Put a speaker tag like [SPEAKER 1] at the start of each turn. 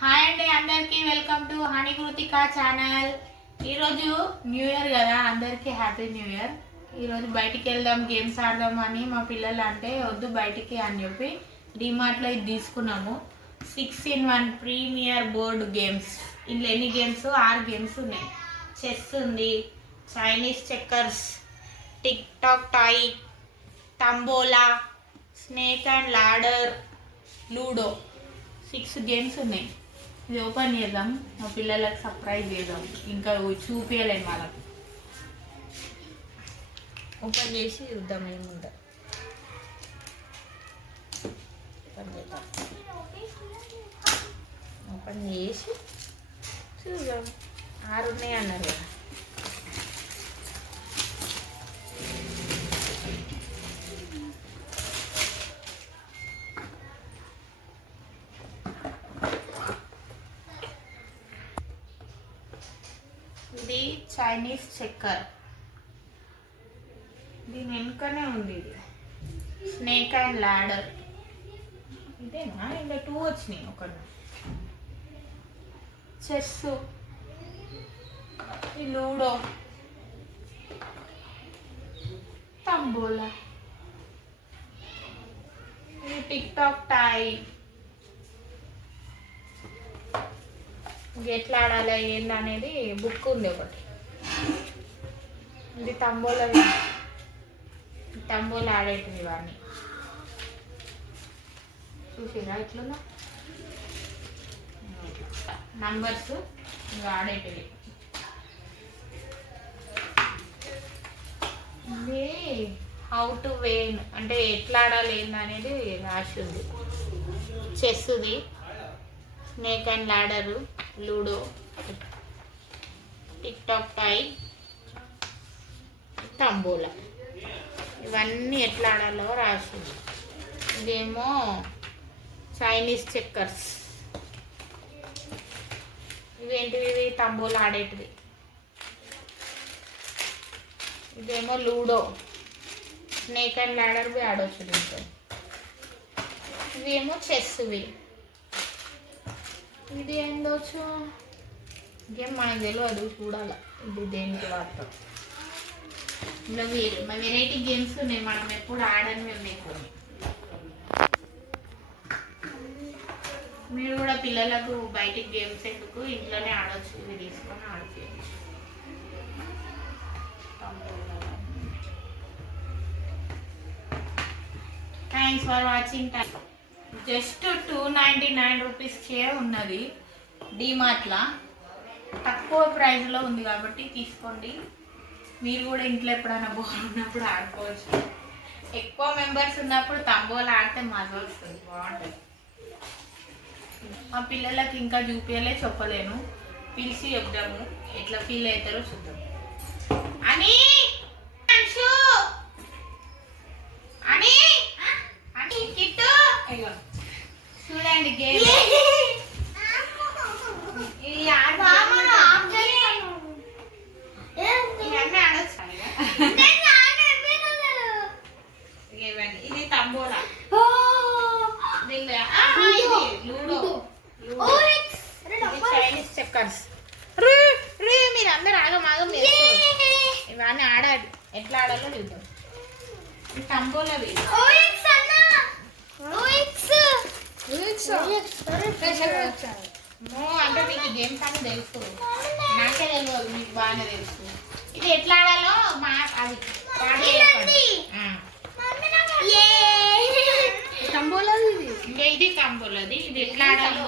[SPEAKER 1] Hi అండి అందరికీ welcome to Honey Kruthika channel. ఈరోజు న్యూ ఇయర్ కదా అందరికీ హ్యాపీ న్యూ ఇయర్. ఈరోజు బయటికి వెళ్దాం గేమ్స్ ఆడదాం అని మా పిల్లలు అంటే వద్దు బయటికి అని చెప్పి డిమార్ట్లో ఇది తీసుకున్నాము. Six in one premier board games. ఇందులో ఎన్ని గేమ్స్? ఆరు గేమ్స్ ఉన్నాయి. చెస్ ఉంది Chinese checkers tic tac toe tambola snake and ladder ludo. Six games ఉన్నాయి. ఇది ఓపెన్ చేద్దాం మా పిల్లలకు సర్ప్రైజ్ చేద్దాం. ఇంకా చూపించలేము వాళ్ళకి. ఓపెన్ చేసి చూద్దాం ఏముందా ఓపెన్ చేద్దాం. ఓపెన్ చేసి చూద్దాం. ఆరు ఉన్నాయి అన్నారు కదా. ఇది చైనీస్ చెక్కర్. దీని వెనుకనే ఉంది ఇది. Snake and ladder. ఇదేనా? ఇంకా టూ వచ్చినాయి ఒకటి చెస్. ఈ లూడో. తంబోలా. ఇది టిక్ టాక్ టాయ్. ఎట్లా ఆడాలి ఏంది అనేది బుక్ ఉంది ఒకటి. ఇది తంబోల తంబోలా ఆడేటివి ఇవన్నీ. చూసిరా ఎట్లుందా నంబర్స్ ఇంకా ఆడేటివి. ఇది హౌ టు వేన్ అంటే ఎట్లా ఆడాలి ఏంది అనేది రాసి ఉంది. చెస్ది snake and ladder ludo tic tac toe tambola. ఇవన్నీ ఎట్లా ఆడాలో రాసింది ఇదేమో చైనీస్ చెక్కర్స్ ఇవేంటివి ఇవి? తంబోలా ఆడేటివి. ఇదేమో లూడో. స్నేక్ అండ్ లాడర్ బి ఆడవచ్చు దీంతో ఇవేమో చెస్వి ఇది ఏందొచ్చు ఇంకేం మనకు తెలియదు చూడాలి. ఇది దేనికి వాడతాం? ఇలా వేరే మా వెరైటీ గేమ్స్ ఉన్నాయి మనం ఎప్పుడు ఆడని మేము కొన్ని మీరు కూడా పిల్లలకు బయటికి గేమ్స్ ఎందుకు? ఇంట్లోనే ఆడవచ్చు ఇవి తీసుకొని ఆడుకోవచ్చు thanks for watching thank just two ninety nine రూపీస్కే ఉన్నది డీమార్ట్లా. తక్కువ ప్రైస్లో ఉంది కాబట్టి తీసుకోండి. మీరు కూడా ఇంట్లో ఎప్పుడైనా బోర్ ఉన్నప్పుడు ఆడుకోవచ్చు. ఎక్కువ మెంబర్స్ ఉన్నప్పుడు తంబోలు ఆడితే మజ వస్తుంది బాగుంటుంది మా పిల్లలకి ఇంకా చూపించలే చెప్పలేను. పిలిచి చెప్దాము. ఎట్లా ఫీల్ అవుతారో చూద్దాం. అని అంశు! అని అని కిట్టు చూడండి గేమ్. ఇది. ఇవన్నీ ఇది తంబోలా. లూడో. చైనీస్ చెక్కర్స్ రే రే మీరు అందరు ఆగం ఆగం. ఇవన్నీ ఆడాలి. ఎట్లా ఆడాలో చూద్దాం. నో అంటే మీకు గేమ్స్ అని తెలుసు? నాకే తెలియదు మీకు బాగానే తెలుసు. ఇది ఎట్లా ఆడాలో మా అది. ఇంకా ఇది తంబోలది. ఇది ఎట్లా ఆడాలో